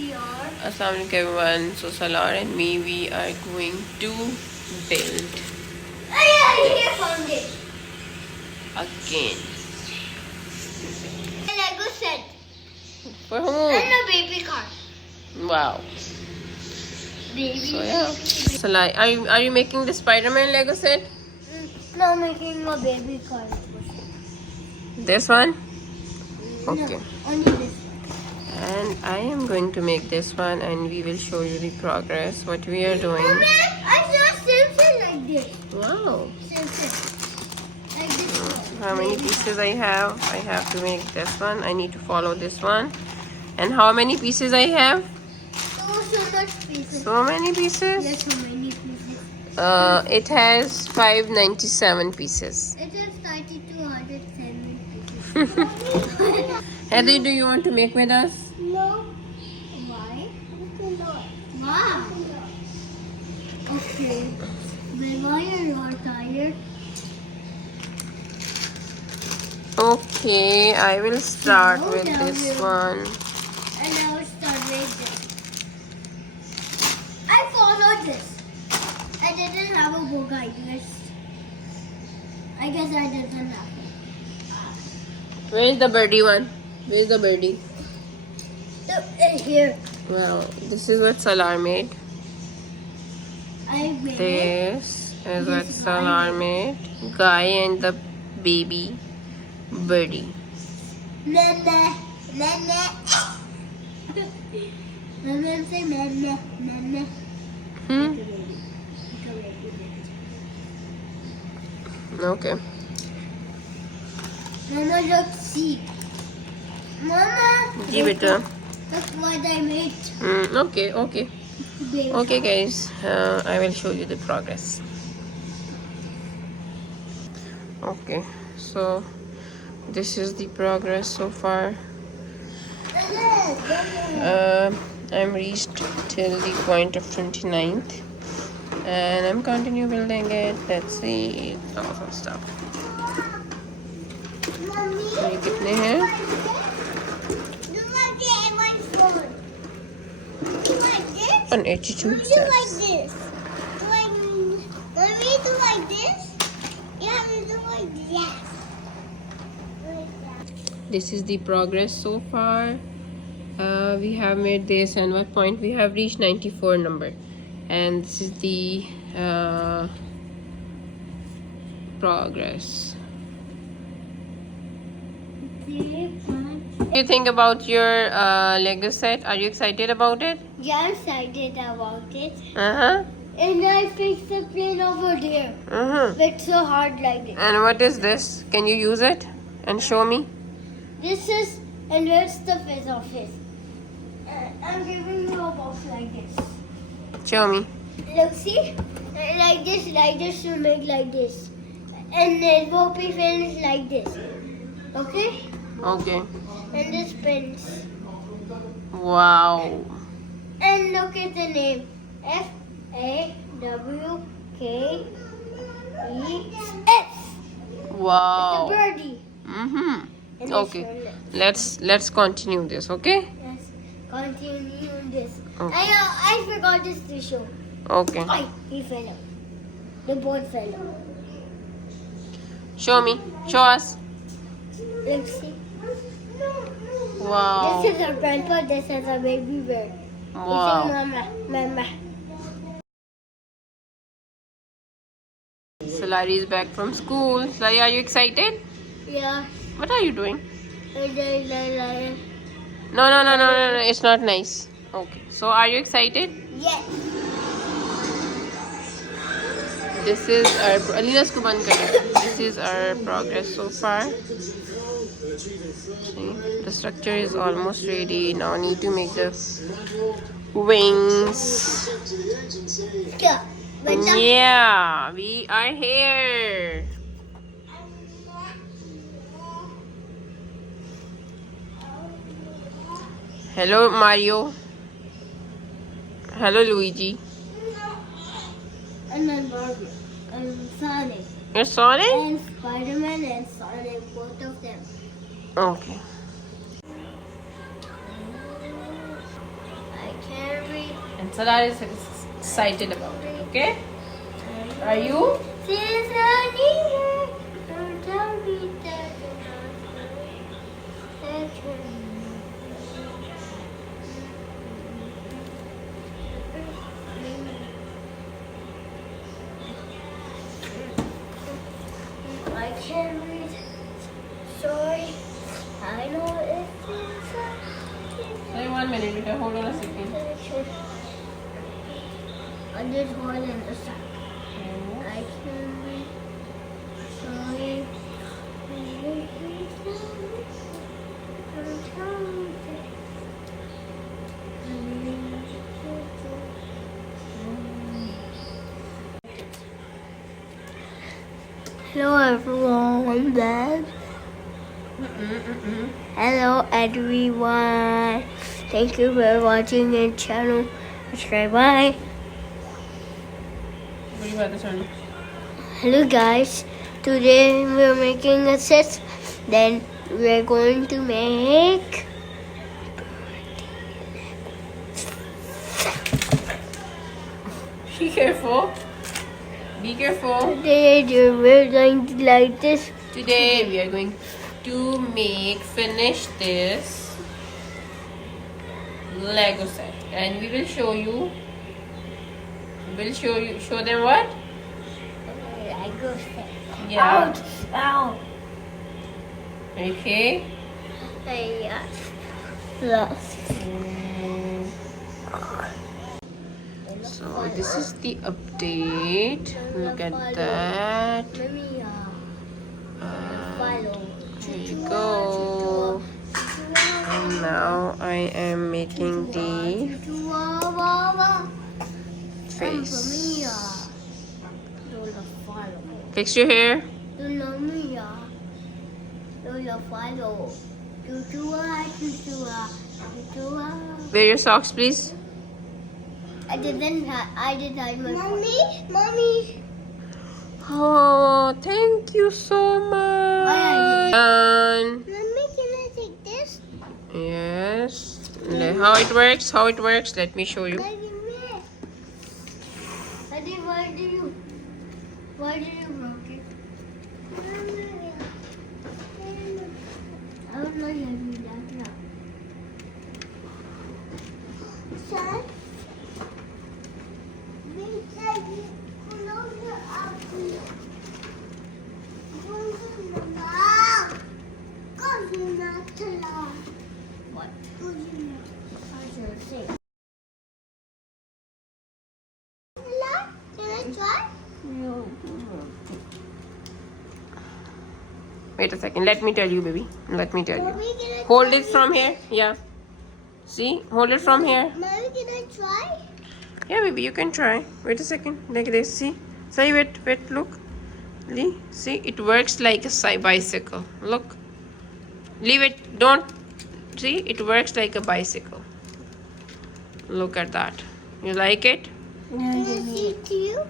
Assalamualaikum everyone. So Salaar and me, we are going to build again. A Lego set For whom? and a baby car. Wow. Baby. So yeah. Salaar, are you making the Spider-Man Lego set? No, making a baby car. This one? Okay. No, only this. And I am going to make this one, and we will show you the progress, what we are doing. I saw Simpson like this. Wow. Simpson. Like this one. How many pieces I have? I have to make this one. I need to follow this one. And how many pieces I have? So much pieces. So many pieces? Yes, so many pieces. It has 597 pieces. It is 3,207 pieces. Heather, do you want to make with us? No. Why? Wow. Okay. When are you tired? Okay, I will start No, with no, this no. one. And I will start with this. I followed this. I didn't have a book, I guess. I didn't have it. Where is the birdie one? Where is the birdie? Here. Well, this is what Salaar made. I made it. This is what This is Salaar made. Guy and the baby birdie. Mama. Mama. Mama say mama. Mama. Hmm? Okay. Mama, look, see. Mama. Ji beta. Look what I made. Okay. Baby. Okay guys, I will show you the progress. Okay, so this is the progress so far. I'm reached till the point of 29th, and I'm continue building it. Let's see, lots of stuff. Mommy. ये कितने हैं? Do like this, my phone. Do like this. 182 Do like steps. this. Do like, mommy, do like this. Yeah, we do like this. This is the progress so far. We have made this, and what point we have reached 94 number, and this is the progress. What do you think about your Lego set? Are you excited about it? Yeah, I'm excited about it. Uh-huh. And I fixed the plane over there. It's so hard like this. And what is this? Can you use it and show me? This is, and where's the face of it? I'm giving you a box like this. Show me. Look, see? Like this to make like this. And then Poppy fan is like this. Okay? Okay. And this pins. Wow. And look at the name. FAWKES. Wow. The birdie. Mm-hmm. And this Okay. one. Let's continue this, okay? Yes. Continue this. Okay. I forgot this to show. Okay. He fell out. The board fell out. Show me. Show us. Let's see. Wow. This is a grandpa. This is a baby bear. Wow. This is mama. Salari is back from school. Salari, are you excited? Yeah. What are you doing? Yes. No. It's not nice. Okay. So, are you excited? This is our Alina ko band kar. This is our progress so far. See, the structure is almost ready. Now, I need to make the wings. Yeah, we are here. Hello, Mario. Hello, Luigi. And then Barbie. And Sonic. You're Sonic? And Spider-Man and Sonic. Both of them. Okay. Salaar is excited about it. Okay? Are you? I can't read. Sorry. I know it's Sorry, 1 minute. Beta. Hold on a second. I just hold in a sec. I can read. Sorry. Hello everyone, Dad. Hello everyone. Thank you for watching the channel. Subscribe. Bye. What are you about to turn? Hello guys. Today we're making a set. Then we're going to make Be careful. Be careful. today we're going to like this. Today we are going to finish this Lego set, and we will show you. Show them what? Lego set. Yeah. Ow. Okay. Yes. So this is the update. Look at that. Here you go. And now I am making the face. Fix your hair. Wear your socks, please. I did hide my Mommy. Oh, thank you so much. Done. Mommy, can I take this? Yes. How it works? How it works? Let me show you. Daddy, why did you broke it? I don't know you do that now. Son? What? Can I try? No. Wait a second. Let me tell you, baby. Let me tell you. Mommy, can I Hold try? it from here. Yeah. See? Hold it from here. Mommy, can I try? Yeah, baby, you can try. Wait a second. Like this. See? Say, wait, look. Lee, see? It works like a bicycle. Look. Leave it. Don't. See? It works like a bicycle. Look at that. You like it? Can I see it to you?